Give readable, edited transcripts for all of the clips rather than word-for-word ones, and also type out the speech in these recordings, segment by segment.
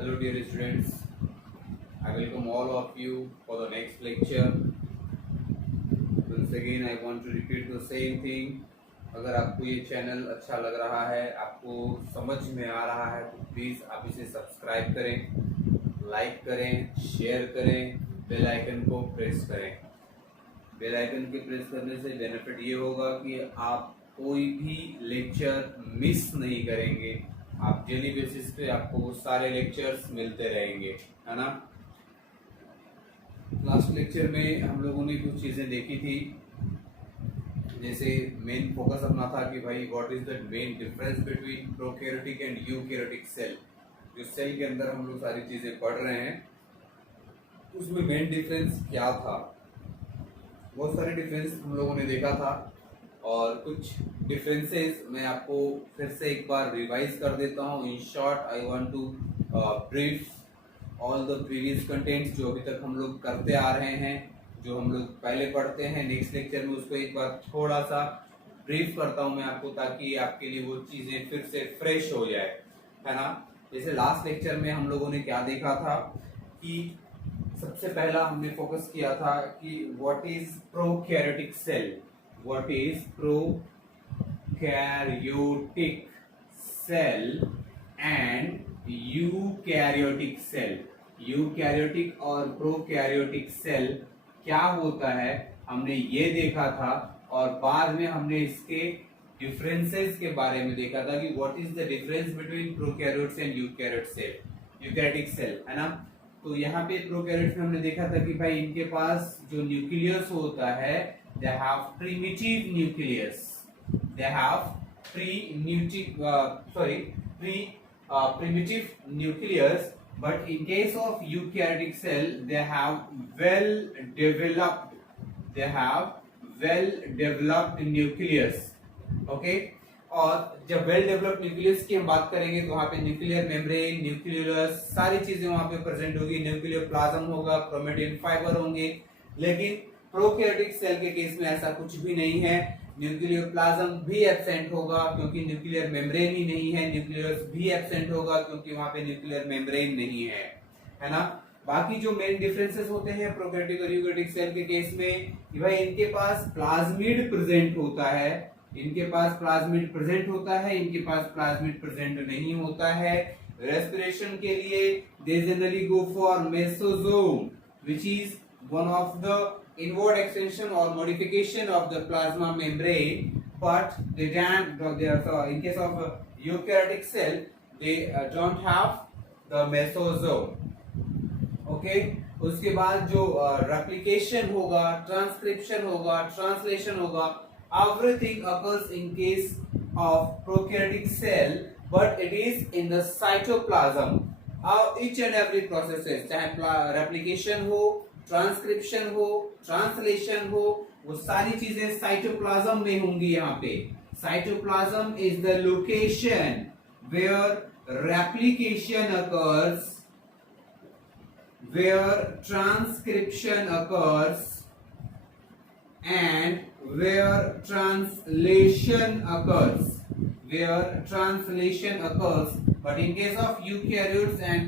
Hello dear students, I welcome all of you for the next lecture. Once again I want to repeat the same thing. अगर आपको ये चैनल अच्छा लग रहा है, आपको समझ में आ रहा है तो प्लीज़ आप इसे सब्सक्राइब करें, लाइक करें, शेयर करें, बेल आइकन को प्रेस करें। बेल आइकन के प्रेस करने से बेनिफिट ये होगा कि आप कोई भी लेक्चर मिस नहीं करेंगे। आप डेली बेसिस पे आपको वो सारे लेक्चर्स मिलते रहेंगे, है ना। लास्ट लेक्चर में हम लोगों ने कुछ चीज़ें देखी थी, जैसे मेन फोकस अपना था कि भाई what is the main difference between prokaryotic and eukaryotic cell. जो सेल के अंदर हम लोग सारी चीज़ें पढ़ रहे हैं उसमें मेन डिफरेंस क्या था। बहुत सारे डिफरेंस हम लोगों ने देखा था और कुछ डिफरेंसेस मैं आपको फिर से एक बार रिवाइज कर देता हूँ। In short I want to brief all the previous contents जो अभी तक हम लोग करते आ रहे हैं, जो हम लोग पहले पढ़ते हैं। नेक्स्ट लेक्चर में उसको एक बार थोड़ा सा ब्रीफ करता हूँ मैं आपको, ताकि आपके लिए वो चीज़ें फिर से फ्रेश हो जाए, है ना। जैसे लास्ट लेक्चर में हम लोगों ने क्या देखा था कि सबसे पहला हमने फोकस किया था कि what is prokaryotic cell. What is prokaryotic cell and eukaryotic cell. Eukaryotic और प्रोकैरियोटिक सेल क्या होता है हमने ये देखा था, और बाद में हमने इसके डिफरेंसेस के बारे में देखा था कि what is the difference between prokaryotes and eukaryotic cell, है ना। तो यहाँ पे प्रोकैरियोट्स में हमने देखा था कि भाई इनके पास जो न्यूक्लियस होता है, they have primitive nucleus, they have primitive nucleus, but in case of eukaryotic cell they have well developed nucleus, okay। और जब वेल डेवलप्ड न्यूक्लियस की हम बात करेंगे तो वहां पे न्यूक्लियर मेम्ब्रेन, न्यूक्लियस सारी चीजें वहां पे प्रेजेंट होगी, न्यूक्लियर प्लाज्म होगा, क्रोमेटिन फाइबर होंगे। लेकिन प्रोकैरियोटिक सेल के केस में ऐसा कुछ भी नहीं है। न्यूक्लियर प्लाज्म भी एब्सेंट होगा क्योंकि न्यूक्लियर मेम्ब्रेन ही नहीं है, न्यूक्लियस भी एब्सेंट होगा क्योंकि वहां पे न्यूक्लियर मेम्ब्रेन नहीं है ना। बाकी जो मेन डिफरेंसेस होते हैं प्रोकैरियोटिक और यूकैरियोटिक सेल के केस में कि भाई इनके पास प्लाज्मिड प्रेजेंट होता है, इनके पास प्लाज्मिड प्रेजेंट होता है, इनके पास प्लाज्मिड प्रेजेंट नहीं होता है। रेस्पिरेशन के लिए they generally go for mesosome which is one of the inward extension or modification of the plasma membrane, but in case of eukaryotic cell they don't have the mesosome, okay। उसके बाद जो replication होगा, transcription होगा, translation होगा, everything occurs in case of prokaryotic cell, but it is in the cytoplasm। each and every processes, चाहे replication हो, transcription हो, translation हो, वो सारी चीजें साइटोप्लाज्म में होंगी। यहाँ पे cytoplasm is the location where replication occurs, where transcription occurs and where translation occurs, but in case of eukaryotes and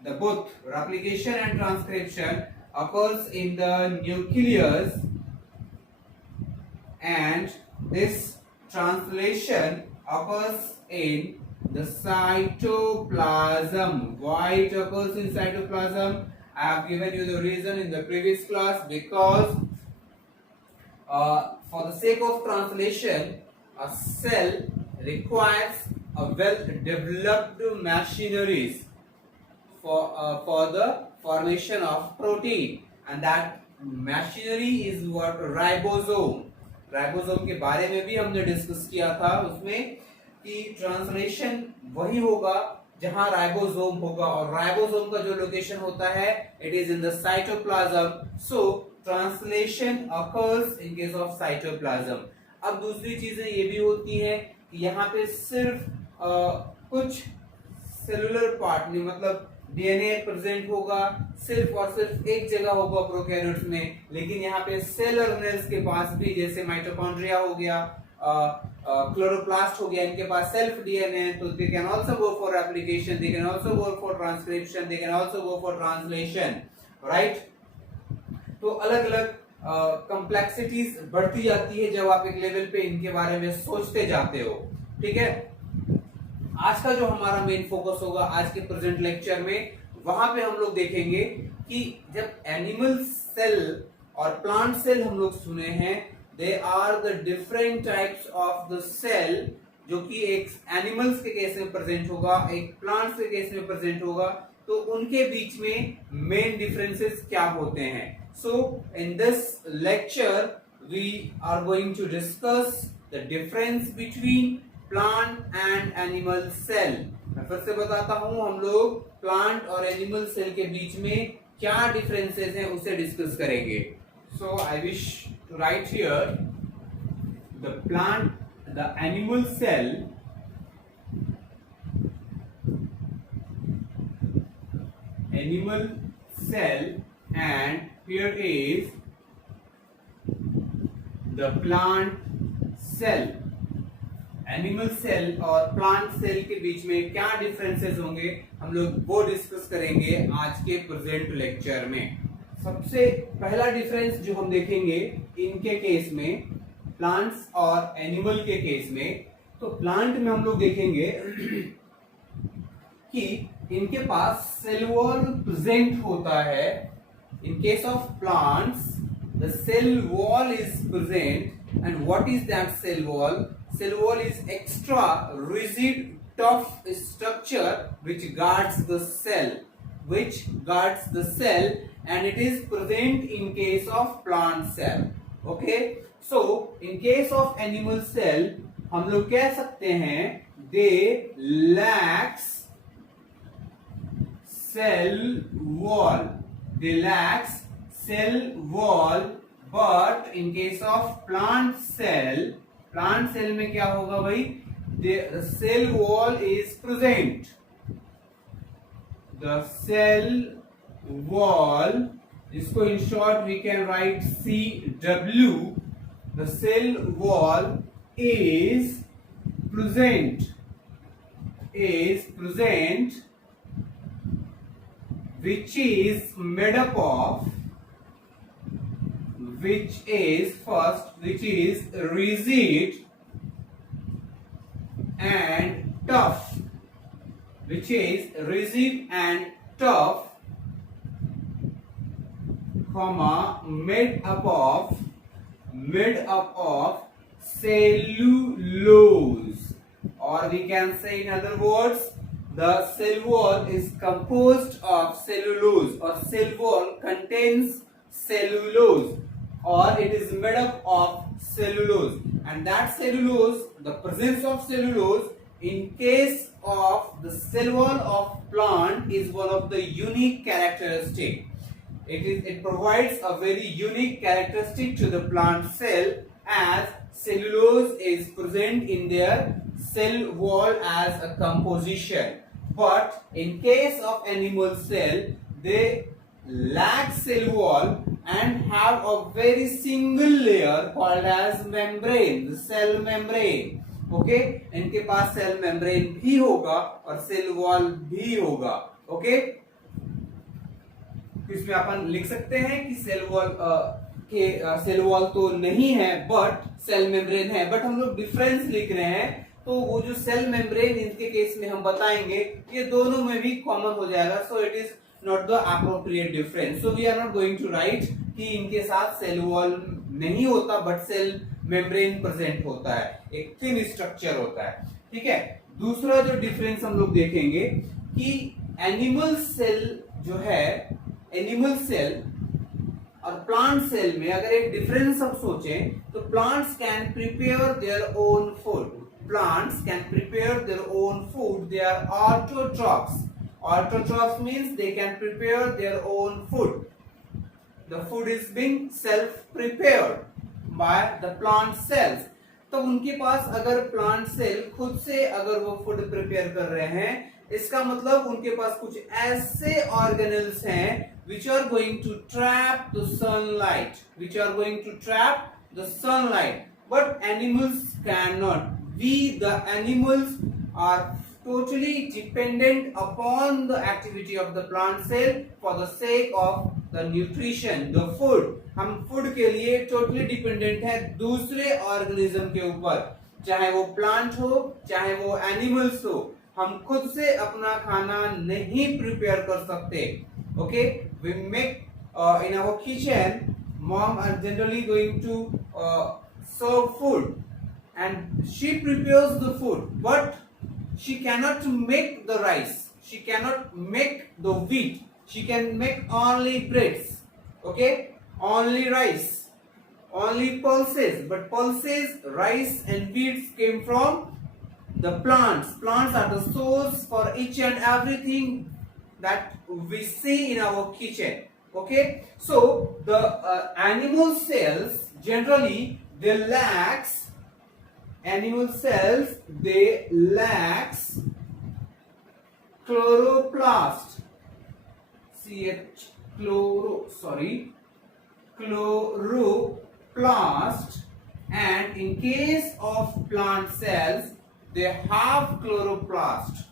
the both replication and transcription occurs in the nucleus, and this translation occurs in the cytoplasm. Why it occurs in cytoplasm? I have given you the reason in the previous class, because for the sake of translation a cell requires a well developed machineries for the formation of protein, and that machinery is what ribosome। Ribosome के बारे में भी हमने डिस्कस किया था उसमें कि ट्रांसलेशन वही होगा जहां राइबोसोम होगा, और राइबोसोम का जो लोकेशन होता है it is in the cytoplasm. So translation occurs in case of cytoplasm. अब दूसरी चीजें ये भी होती है कि यहाँ पे सिर्फ कुछ सेलुलर पार्ट में, मतलब डीएनए प्रेजेंट होगा सिर्फ और सिर्फ एक जगह होगा प्रोकैरियोट्स में, लेकिन यहाँ पे सेल ऑर्गेनेल्स के पास भी, जैसे माइटोकॉन्ड्रिया हो गया, क्लोरोप्लास्ट हो गया, इनके पास सेल्फ डीएनए है, तो they can also go for application, they can also go for transcription, they can also go for translation, right. तो अलग अलग कॉम्प्लेक्सिटीज बढ़ती जाती है जब आप एक लेवल पे इनके बारे में सोचते जाते हो, ठीक है। आज का जो हमारा मेन फोकस होगा आज के प्रेजेंट लेक्चर में, वहां पे हम लोग देखेंगे कि जब एनिमल सेल और प्लांट सेल हम लोग सुने हैं, they are the different types of the cell, जो कि एक एनिमल्स के केस में प्रेजेंट होगा, एक प्लांट्स के केस में प्रेजेंट होगा, तो उनके बीच में मेन डिफरेंसेस क्या होते हैं। So in this lecture we are going to discuss the difference between plant and animal cell. मैं फिर से बताता हूं, हम लोग प्लांट और एनिमल सेल के बीच में क्या डिफरेंसेस हैं उसे डिस्कस करेंगे। So I wish to write here the plant, the animal cell, animal cell, and here is the plant cell। Animal cell और प्लांट सेल के बीच में क्या डिफरेंसेस होंगे हम लोग वो डिस्कस करेंगे आज के प्रेजेंट लेक्चर में। सबसे पहला डिफरेंस जो हम देखेंगे इनके केस में, प्लांट्स और एनिमल के केस में, तो प्लांट में हम लोग देखेंगे कि इनके पास सेल वॉल प्रेजेंट होता है। In case of plants the cell wall is present, and what is that cell wall? Cell wall is extra rigid tough structure which guards the cell, and it is present in case of plant cell। Okay, so in case of animal cell हम लोग कह सकते हैं they lacks cell wall, but in case of plant cell में क्या होगा भाई? The cell wall is present, the cell wall, इसको in short we can write CW, the cell wall is present, which is made up of, which is rigid and tough, comma, made up of cellulose, or we can say in other words the cell wall is composed of cellulose, or cell wall contains cellulose, or it is made up of cellulose, and that cellulose, the presence of cellulose in case of the cell wall of plant is one of the unique characteristic. It provides a very unique characteristic to the plant cell, as cellulose is present in their cell wall as a composition. But in case of animal cell, they lack cell wall and have a very single layer called as membrane, the cell membrane। Okay, इनके पास cell membrane भी होगा और cell wall भी होगा। ओके, इसमें अपन लिख सकते हैं कि सेल वॉल तो नहीं है बट सेल मेम्ब्रेन है, बट हम लोग डिफरेंस लिख रहे हैं, तो वो जो सेल मेम्ब्रेन इनके केस में हम बताएंगे ये दोनों में भी कॉमन हो जाएगा। So it is not the appropriate difference, so we are not going to write कि इनके साथ सेल वॉल नहीं होता बट सेल मेम्ब्रेन प्रेजेंट होता है, एक थिन स्ट्रक्चर होता है। ठीक है, दूसरा जो डिफरेंस हम लोग देखेंगे कि एनिमल सेल जो है, एनिमल सेल और प्लांट सेल में अगर एक डिफरेंस हम सोचें तो plants can prepare their own food, they are autotrophs। Autotrophs means they can prepare their own food, the food is being self prepared by the plant cells। तो उनके पास अगर प्लांट सेल खुद से अगर वो फूड प्रिपेयर कर रहे हैं, इसका मतलब उनके पास कुछ ऐसे ऑर्गेनल्स हैं which are going to trap the sunlight, but animals cannot. We, the animals, are totally dependent upon the activity of the plant cell for the sake of the nutrition, the food. हम फूड के लिए totally dependent है दूसरे ऑर्गेनिज्म के ऊपर, चाहे वो प्लांट हो चाहे वो एनिमल्स हो. हम खुद से अपना खाना नहीं प्रिपेयर कर सकते. Okay, we make in our kitchen, mom are generally going to serve food and she prepares the food, but she cannot make the rice, she cannot make the wheat, she can make only breads. Okay, only rice, only pulses, but pulses, rice and wheats came from the plants. Plants are the source for each and everything that we see in our kitchen. Okay, so the animal cells generally they lacks, animal cells they lacks chloroplast, chloroplast, and in case of plant cells they have chloroplast,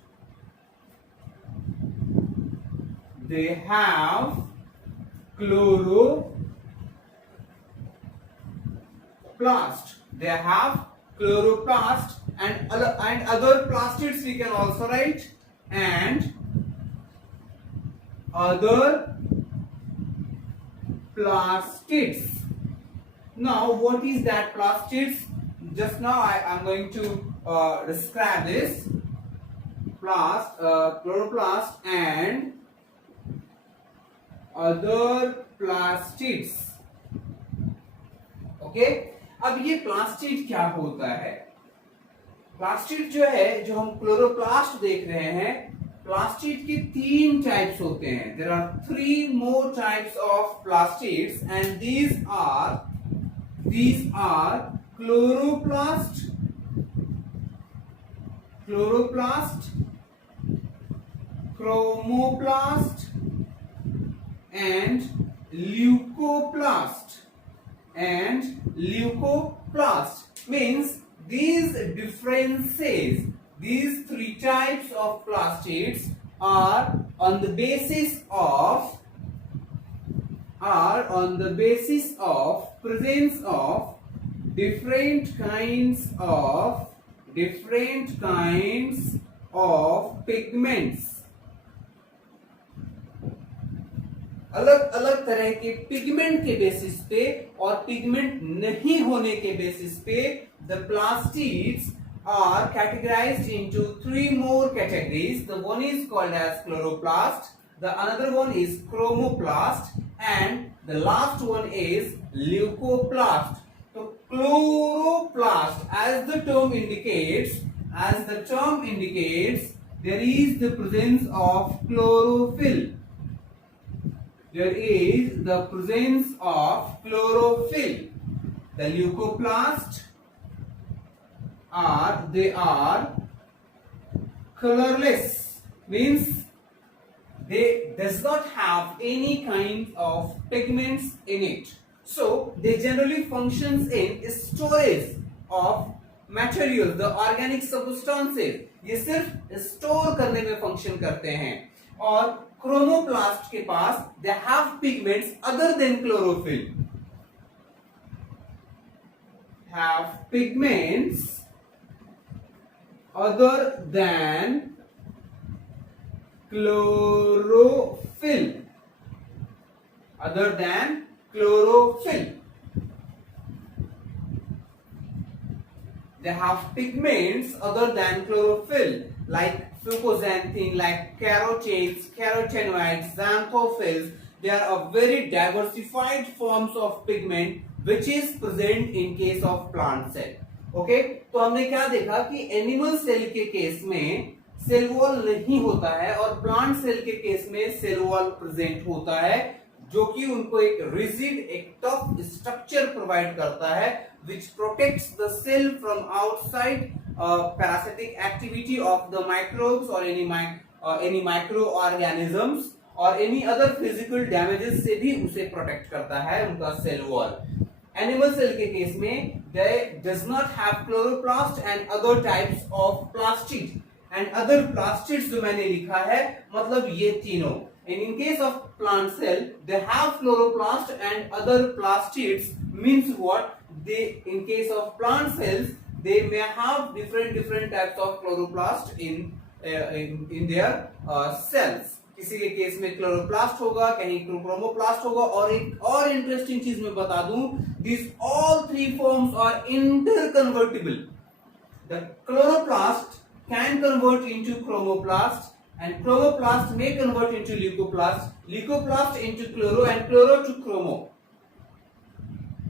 they have chloroplast, they have chloroplast, and other plastids we can also write, and other plastids. Now what is that plastids? Just now I am going to describe this. Chloroplast and other plastids. Okay, अब ये प्लास्टिड क्या होता है? प्लास्टिड जो है, जो हम क्लोरोप्लास्ट देख रहे हैं, प्लास्टिड के 3 टाइप्स होते हैं. There are 3 more types of plastids and these are chloroplast, chromoplast and leucoplast. Means these differences, these 3 types of plastids are on the basis of presence of different kinds of pigments. अलग अलग तरह के पिगमेंट के बेसिस पे और पिगमेंट नहीं होने के बेसिस पे the plastids are categorized into 3 more categories. The one is called as chloroplast, the another one is chromoplast, and the last one is leucoplast. So chloroplast, as the term indicates, there is the presence of chlorophyll. There is the presence of chlorophyll. The leucoplast are colorless, means they does not have any kind of pigments in it. So they generally functions in storage of materials, the organic substances. ये सिर्फ स्टोर करने में फंक्शन करते हैं. और क्रोमोप्लास्ट के पास they have pigments other than chlorophyll, have pigments other than chlorophyll, they have pigments other than chlorophyll, like fucoxanthin, like carotenes, carotenoids, xanthophylls. They are a very diversified forms of pigment which is present in case of plant cell. Okay, तो हमने क्या देखा कि animal cell के केस में cell wall नहीं होता है और प्लांट सेल के केस में सेल वॉल प्रेजेंट होता है, जो कि उनको एक रिजिड, एक टफ स्ट्रक्चर प्रोवाइड करता है which protects the cell from outside parasitic activity of the microbes or any microorganisms or any other physical damages से भी उसे प्रोटेक्ट करता है उनका सेल वॉल. एनिमल सेल के केस में दे does not have chloroplast and other types of plastid and other plastids जो मैंने लिखा है, मतलब ये तीनों. And in case of plant cell, they have chloroplast and other plastids. Means what? They, in case of plant cells, they may have different types of chloroplast in their cells. किसी के केस में क्लोरोप्लास्ट होगा, कहीं क्रोमोप्लास्ट होगा. और एक और इंटरेस्टिंग चीज मैं बता दूं, these all three forms are interconvertible. The chloroplast can convert into chromoplast. And chromoplast may convert into leucoplast, leucoplast into chloro and chloro to chromo.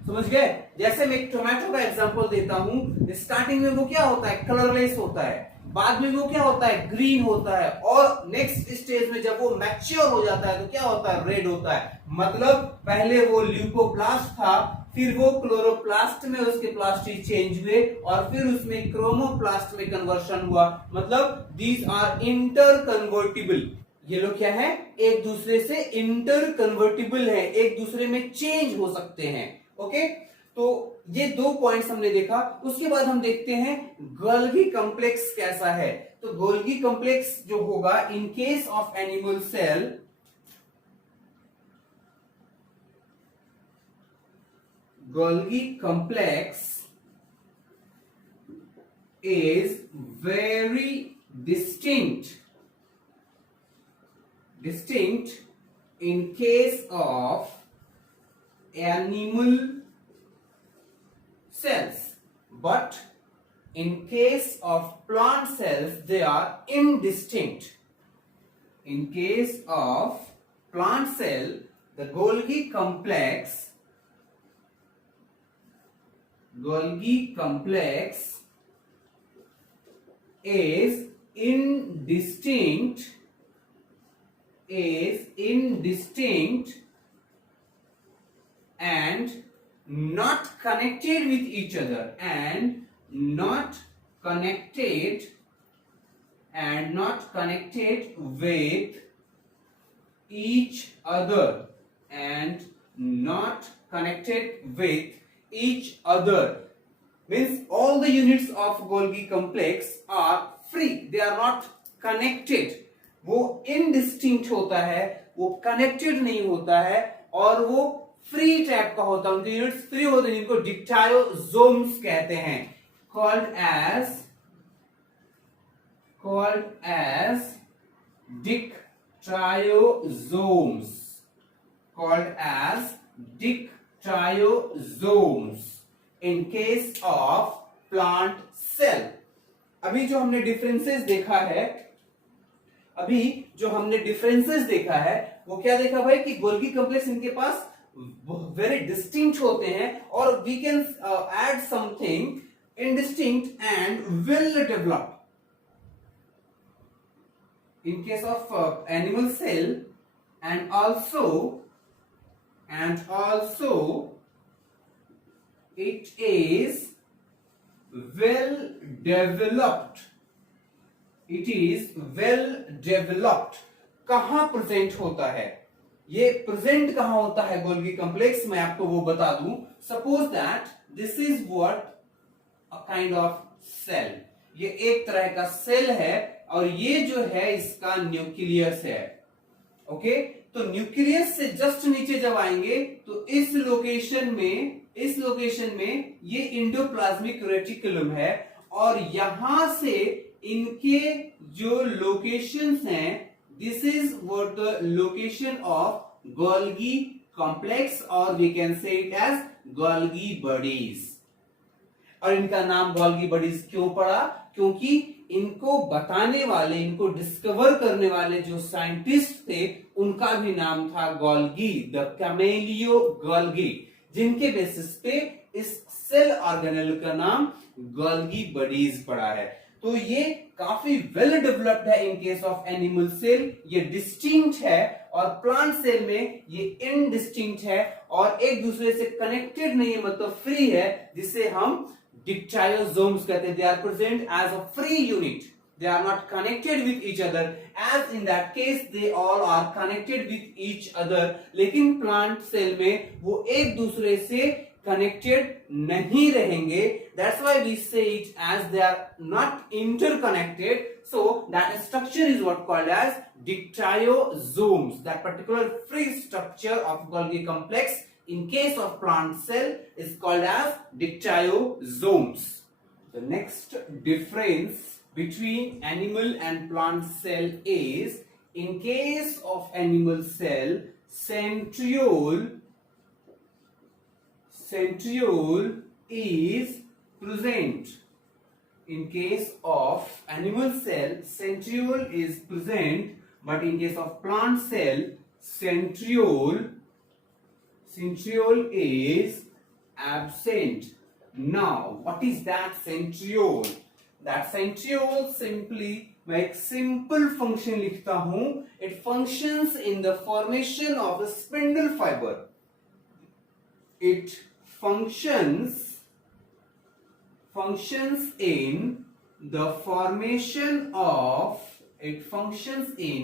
समझ गए? जैसे मैं एक टोमेटो का एग्जांपल देता हूं, स्टार्टिंग में वो क्या होता है, कलरलेस होता है, बाद में वो क्या होता है, ग्रीन होता है, और नेक्स्ट स्टेज में जब वो मैच्योर हो जाता है तो क्या होता है, रेड होता है. मतलब पहले वो ल्यूकोप्लास्ट था, फिर वो क्लोरोप्लास्ट में उसके प्लास्टिड चेंज हुए, और फिर उसमें क्रोमोप्लास्ट में कन्वर्शन हुआ. मतलब दीज आर इंटर कन्वर्टिबल. ये लोग क्या है, एक दूसरे से इंटर कन्वर्टिबल है, एक दूसरे में चेंज हो सकते हैं. ओके, तो ये 2 पॉइंट्स हमने देखा. उसके बाद हम देखते हैं गोल्गी कॉम्प्लेक्स कैसा है. तो गोल्गी कॉम्प्लेक्स जो होगा in case of animal cell, Golgi complex is very distinct in case of animal cells, but in case of plant cells they are indistinct. In case of plant cell, the Golgi complex is indistinct and not connected with each other, and not connected with each other, and not connected with each other. Means all the units of Golgi complex are free, they are not connected. वो indistinct होता है, वो connected नहीं होता है, और वो free type का होता है. उनके यूनिट्स फ्री होते हैं, जिनको डिक्टायोसोम्स कहते हैं. called as dictyosomes in case of plant cell. अभी जो हमने डिफरेंसेस देखा है, वो क्या देखा भाई, कि गोल्गी कॉम्प्लेक्स इनके पास वेरी डिस्टिंक्ट होते हैं, और we can add something indistinct and well developed. In case of animal cell, and also it is well developed. कहां प्रेजेंट होता है, ये प्रेजेंट कहां होता है गोल्गी कॉम्प्लेक्स, मैं आपको वो बता दूं. Suppose that this is what a kind of cell. ये एक तरह का सेल है, और ये जो है इसका न्यूक्लियस है. ओके, तो न्यूक्लियस से जस्ट नीचे जब आएंगे तो इस लोकेशन में ये इंडोप्लाज्मिक रेटिकुलम है, और यहां से इनके जो लोकेशंस हैं, this is what the location of Golgi complex, और we can say it as Golgi bodies. और इनका नाम गोल्गी बॉडीज क्यों पड़ा, क्योंकि इनको बताने वाले, इनको डिस्कवर करने वाले जो साइंटिस्ट थे, उनका भी नाम था गोल्गी, द कैमेलियो गोल्गी, जिनके बेसिस पे इस सेल ऑर्गेनेल का नाम गोल्गी बॉडीज पड़ा है. तो ये काफी वेल डेवलप्ड है in case of animal cell, ये डिस्टिंक्ट है, और प्लांट सेल में ये इनडिस्टिंक्ट है, और एक दूसरे से कनेक्टेड नहीं है, मतलब फ्री है, जिसे हम dictyosomes कहते हैं. They are present as a free unit. They are not connected with each other. As in that case, they all are connected with each other. लेकिन plant cell में वो एक दूसरे से कनेक्टेड नहीं रहेंगे. That's why we say it as they are not interconnected. So that structure is what called as dictyosomes. That particular free structure of Golgi complex in case of plant cell is called as dictyosomes. The next difference between animal and plant cell is, in case of animal cell, centriole is present. In case of animal cell, centriole is present, but in case of plant cell, centriole is absent. Now, what is that centriole? That centriole, simply मैं एक simple function लिखता हूं. It functions in the formation of a spindle fiber. It functions in the formation of a spindle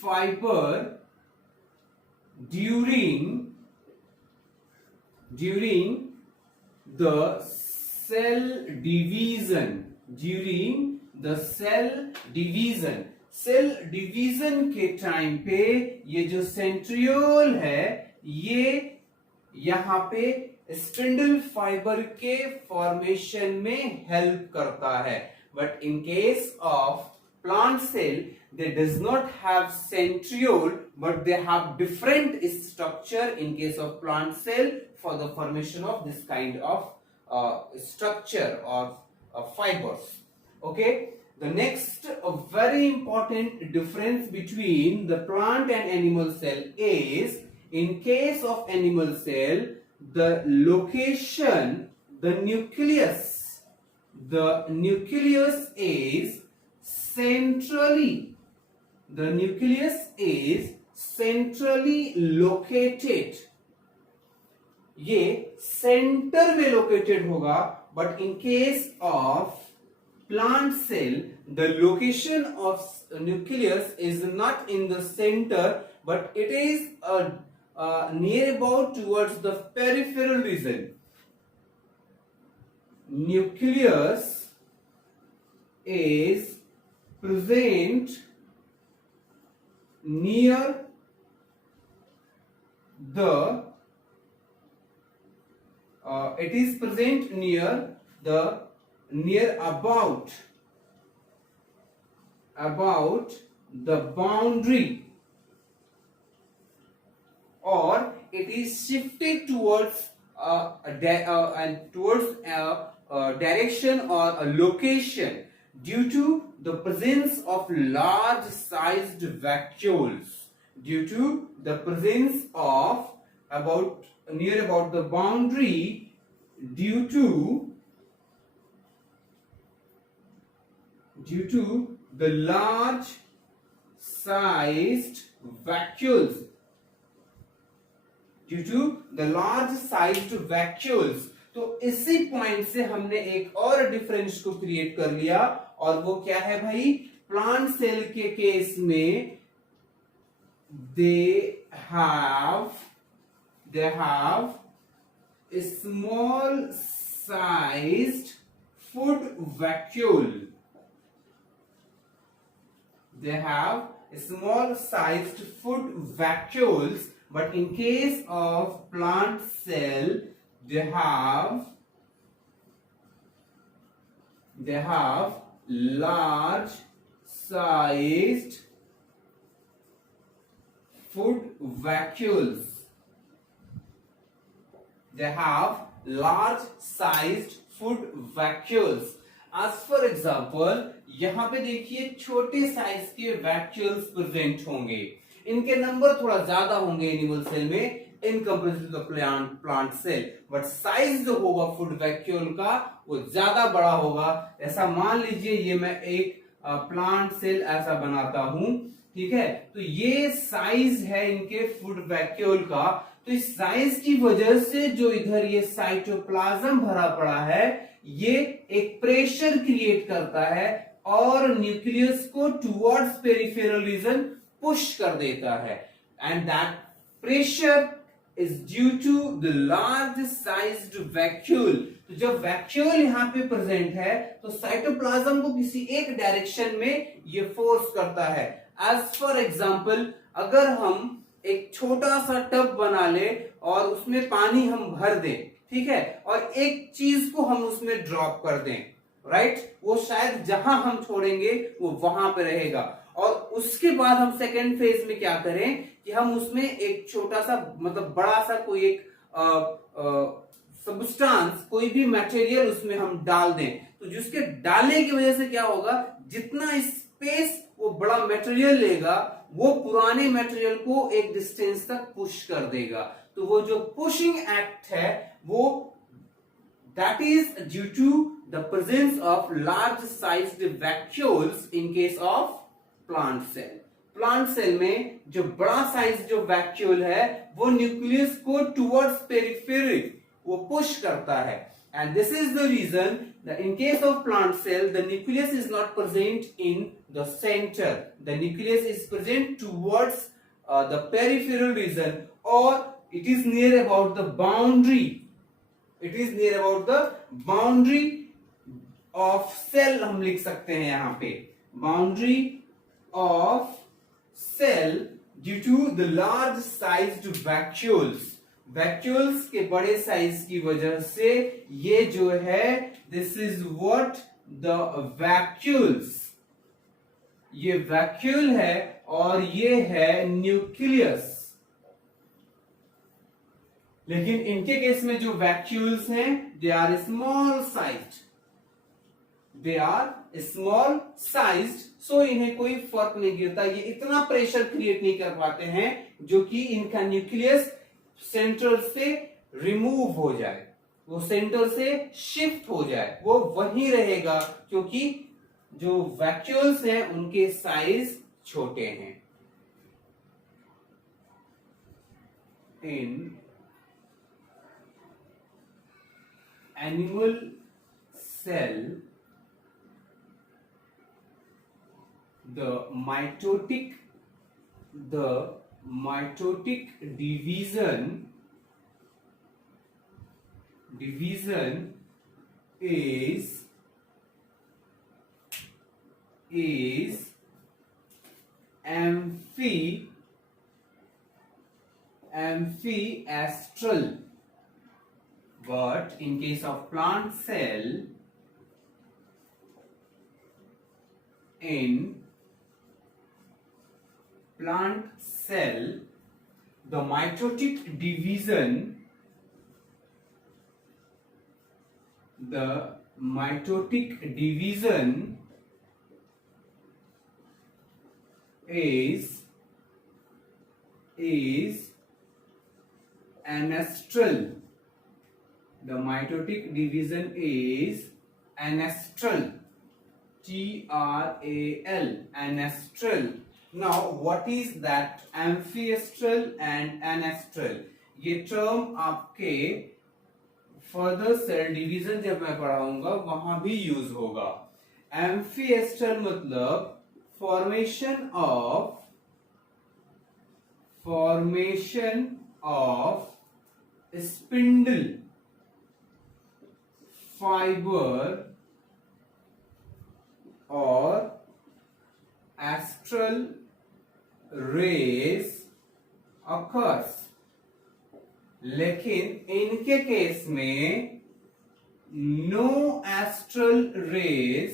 fiber during the cell division. Cell division के time पे ये जो centriole है ये यहाँ पे स्पिंडल फाइबर के फॉर्मेशन में हेल्प करता है. But in case of plant cell they does not have centriole, but they have different structure in case of plant cell for the formation of this kind of structure or fibers. Okay. The next very important difference between the plant and animal cell is, in case of animal cell, the location, the nucleus is centrally located. ये सेंटर में लोकेटेड होगा. But in case of plant cell, the location of nucleus is not in the center, but it is near about towards the peripheral region. Nucleus is present near about the boundary, or it is shifted towards direction or a location due to the presence of large sized vacuoles. Due to the presence of near about the boundary, due to the large sized vacuoles. तो इसी पॉइंट से हमने एक और डिफरेंस को क्रिएट कर लिया. और वो क्या है भाई? प्लांट सेल के केस में they have a small sized food vacuole. They have small sized food vacuoles, but in case of plant cell, they have large sized food vacuoles. They have large sized food vacuoles. As for example, यहाँ पे देखिए छोटे साइज के vacuoles present होंगे. इनके नंबर थोड़ा ज्यादा होंगे एनिमल सेल में in comparison to the plant cell. But size जो होगा फूड वैक्यूल का वो ज्यादा बड़ा होगा. ऐसा मान लीजिए ये मैं एक प्लांट सेल ऐसा बनाता हूं. ठीक है, तो ये साइज है इनके फूड वैक्यूल का. तो इस साइज की वजह से जो इधर ये साइटोप्लाज्म भरा पड़ा है ये एक प्रेशर क्रिएट करता है और न्यूक्लियस को टुवर्ड्स पेरिफेरल रीजन पुश कर देता है, and that pressure is due to the large sized vacuole. तो जब वैक्यूल यहाँ पे प्रेजेंट है तो साइटोप्लाज्म को किसी एक डायरेक्शन में ये फोर्स करता है। एज फॉर एग्जाम्पल, अगर हम एक छोटा सा टब बना ले और उसमें पानी हम भर दें, ठीक है, और एक चीज को हम उसमें ड्रॉप कर दें, राइट, वो शायद जहां हम छोड़ेंगे वो वहां पे रहेगा, और उसके बाद हम सेकेंड फेज में क्या करें कि हम उसमें एक छोटा सा मतलब बड़ा सा कोई एक सब्सटेंस, कोई भी मटेरियल उसमें हम डाल दें, तो जिसके डालने की वजह से क्या होगा, जितना स्पेस वो बड़ा मटेरियल लेगा वो पुराने मटेरियल को एक डिस्टेंस तक पुश कर देगा। तो वो जो पुशिंग एक्ट है वो that is due to the presence of large sized vacuoles in case of plant cell. Plant cell में जो बड़ा साइज जो वैक्यूल है वो न्यूक्लियस को टुवर्ड्स पेरिफेरी वो पुश करता है, and this is the reason that in case of plant cell the nucleus is not present in the center, the nucleus is present towards the peripheral region, or it is near about the boundary, it is near about the boundary of cell, हम लिख सकते हैं यहाँ पे boundary of cell due to the large sized vacuoles, vacuoles के बड़े साइज की वजह से ये जो है this is what the vacuoles, ये वैक्यूल है और ये है न्यूक्लियस। लेकिन इनके केस में जो वैक्यूल्स हैं they are small sized, they are small sized, so इन्हें कोई फर्क नहीं गिरता, ये इतना प्रेशर क्रिएट नहीं कर पाते हैं जो कि इनका न्यूक्लियस सेंटर से रिमूव हो जाए, वो सेंटर से शिफ्ट हो जाए, वो वहीं रहेगा क्योंकि जो वैक्यूल्स हैं उनके साइज छोटे हैं। In animal cell the mitotic division is amphiastral, but in case of plant cell, in plant cell the mitotic division is anastral, the mitotic division is anastral, TRAL, anastral. Now what is that amphiastral and anastral? ये टर्म आपके further cell division जब मैं पढ़ाऊंगा वहां भी यूज होगा। एम्फिएस्ट्रल मतलब फॉर्मेशन ऑफ स्पिंडल फाइबर और astral rays occurs, लेकिन इनके केस में no astral rays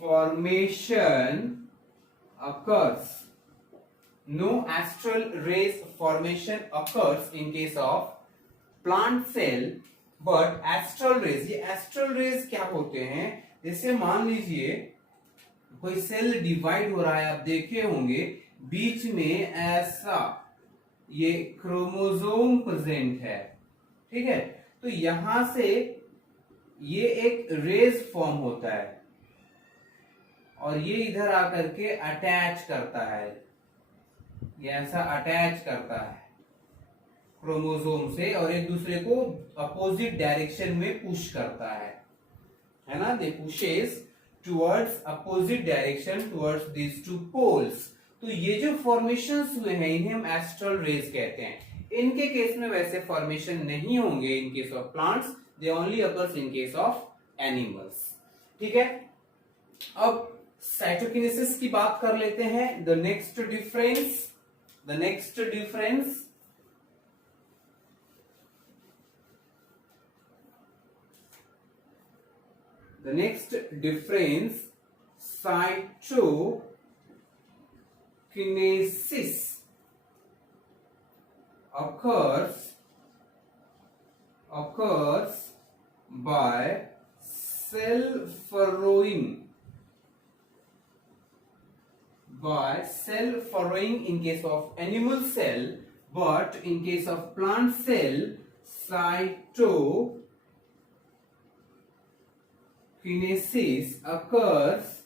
formation occurs, no astral rays formation occurs in case of plant cell, but astral rays, ये एस्ट्रल रेज क्या होते हैं, जैसे मान लीजिए कोई सेल डिवाइड हो रहा है, आप देखे होंगे बीच में ऐसा ये क्रोमोसोम प्रेजेंट है, ठीक है, तो यहां से ये एक रेज फॉर्म होता है और ये इधर आकर के अटैच करता है, ये ऐसा अटैच करता है क्रोमोसोम से और एक दूसरे को अपोजिट डायरेक्शन में पुश करता है। है ना, they pushes towards opposite direction towards these two poles. तो ये जो फॉर्मेशंस हुए हैं इन्हें हम एस्ट्रल रेज कहते हैं। इनके केस में वैसे फॉर्मेशन नहीं होंगे इन case of plants, they only occurs in case of animals. ठीक है, अब साइटोकिनेसिस की बात कर लेते हैं। The next difference cytokinesis occurs by cell furrowing in case of animal cell, but in case of plant cell cytokinesis occurs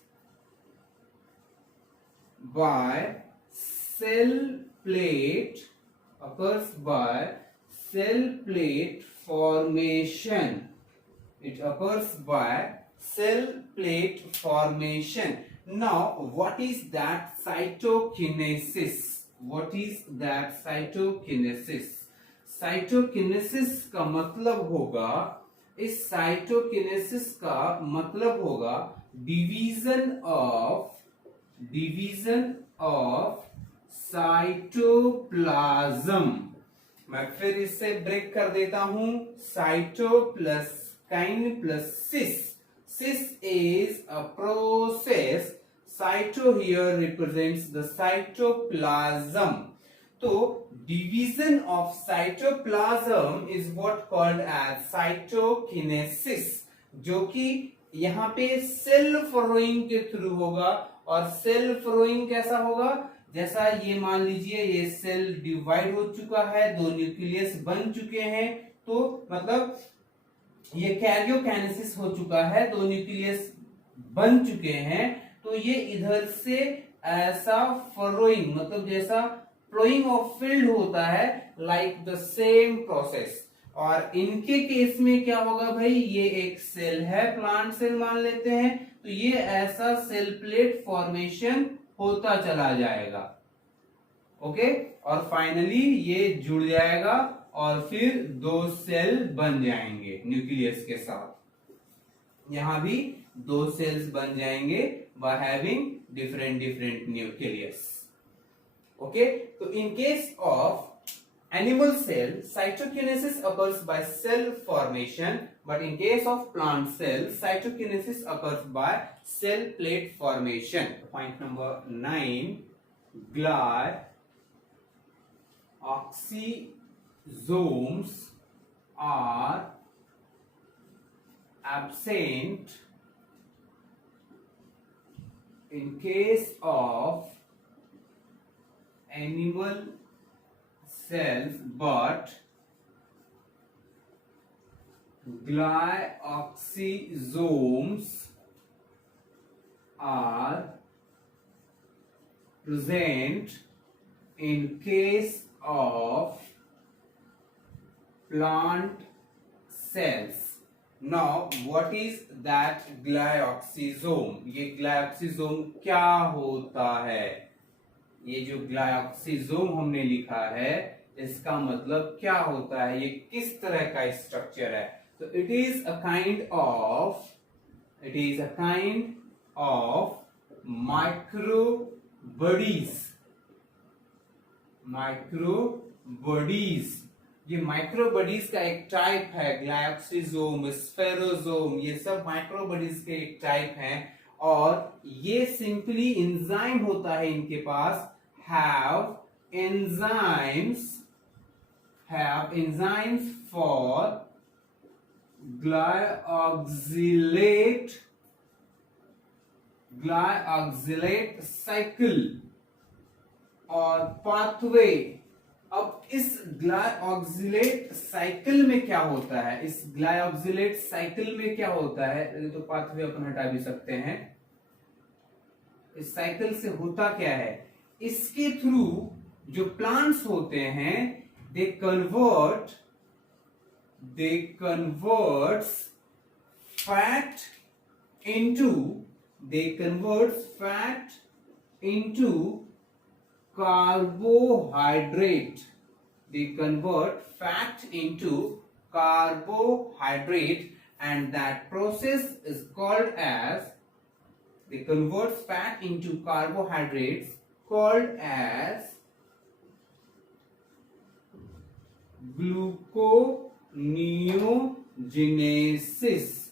by cell plate formation. It occurs by cell plate formation. Now what is that cytokinesis? Cytokinesis का मतलब होगा, इस साइटोकिनेसिस का मतलब होगा division of cytoplasm. मैं फिर इससे ब्रेक कर देता हूं, cyto plus kine plus sis. Cis is a process. Cyto here represents the cytoplasm. तो division of cytoplasm is what called as cytokinesis, जो कि यहाँ पे सेल फरोइंग के थ्रू होगा। और सेल फरोइंग कैसा होगा, जैसा ये मान लीजिए ये सेल डिवाइड हो चुका है, दो न्यूक्लियस बन चुके हैं, तो मतलब ये कैरियोकाइनेसिस हो चुका है, दो न्यूक्लियस बन चुके हैं, तो ये इधर से ऐसा फरोइंग मतलब जैसा फ्लोइंग ऑफ फील्ड होता है, लाइक द सेम प्रोसेस। और इनके केस में क्या होगा भाई, ये एक सेल है, प्लांट सेल मान लेते हैं, तो ये ऐसा सेल प्लेट फॉर्मेशन होता चला जाएगा। ओके, और फाइनली ये जुड़ जाएगा और फिर दो सेल बन जाएंगे न्यूक्लियस के साथ। यहां भी दो सेल्स बन जाएंगे by having different nucleus. Okay, तो in case of animal cell cytokinesis occurs by cell formation, but in case of plant cell cytokinesis occurs by cell plate formation. Point number 9, glyoxysomes are absent in case of animal cells, but glyoxysomes are present in case of plant cells. Now what is that glyoxysome? ये glyoxysome क्या होता है? ये जो glyoxysome हमने लिखा है इसका मतलब क्या होता है, ये किस तरह का स्ट्रक्चर है? तो it is a kind of micro bodies। ये माइक्रो बॉडीज का एक टाइप है, ग्लायोक्सिसोम, स्फेरोसोम, ये सब माइक्रो बॉडीज के एक टाइप हैं। और ये सिंपली एंजाइम होता है इनके पास, have enzymes for glyoxylate cycle और pathway। अब इस ग्लायोक्सिलेट साइकिल में क्या होता है, इस ग्लायोक्सिलेट साइकिल में क्या होता है, तो पाथवे अपन हटा भी सकते हैं। इस साइकिल से होता क्या है, इसके थ्रू जो प्लांट्स होते हैं they converts fat into they converts fat into carbohydrate. They convert fat into carbohydrate, and that process is called as, they convert fat into carbohydrates, called as gluconeogenesis.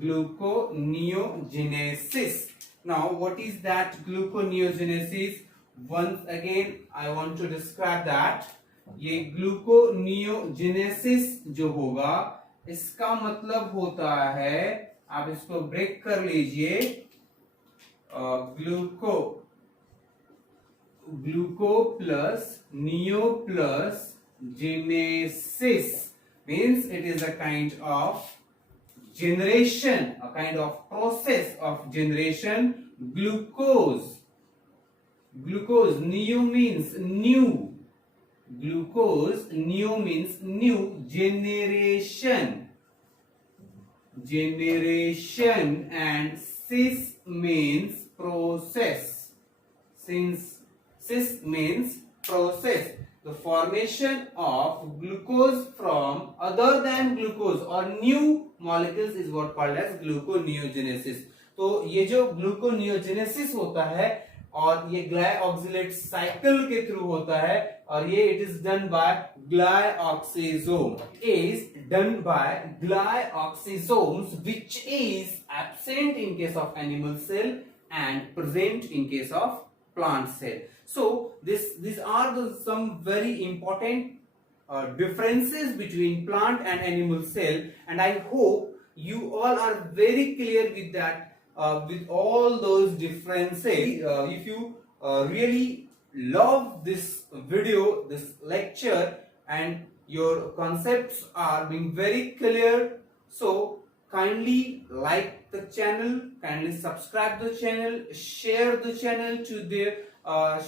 Gluconeogenesis. Now what is that gluconeogenesis? Once again I want to describe that. ये ग्लूकोनियोजेनेसिस जो होगा, इसका मतलब होता है, आप इसको break कर लीजिए, gluco plus neo plus genesis means it is a kind of generation, a kind of process of generation. Glucose neo means new, glucose neo means new, generation, and cis means process, since cis means process. The formation of glucose from other than glucose or new molecules is what called as gluconeogenesis. तो ये जो gluconeogenesis होता है और ये glyoxylate cycle के थ्रू होता है, और ये it is done by glyoxysome, is done by glyoxysomes which is absent in case of animal cell and present in case of plant cell. So these are some very important differences between plant and animal cell, and I hope you all are very clear with that, with all those differences. If you really love this video, this lecture, and your concepts are being very clear, so kindly like the channel, kindly subscribe the channel, share the channel to their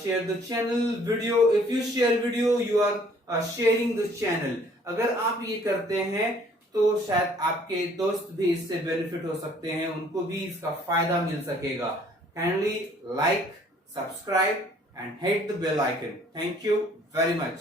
share the channel video. If you share video, you are sharing the channel. अगर आप ये करते हैं तो शायद आपके दोस्त भी इससे बेनिफिट हो सकते हैं, उनको भी इसका फायदा मिल सकेगा. Kindly like, subscribe and hit the bell icon. Thank you very much.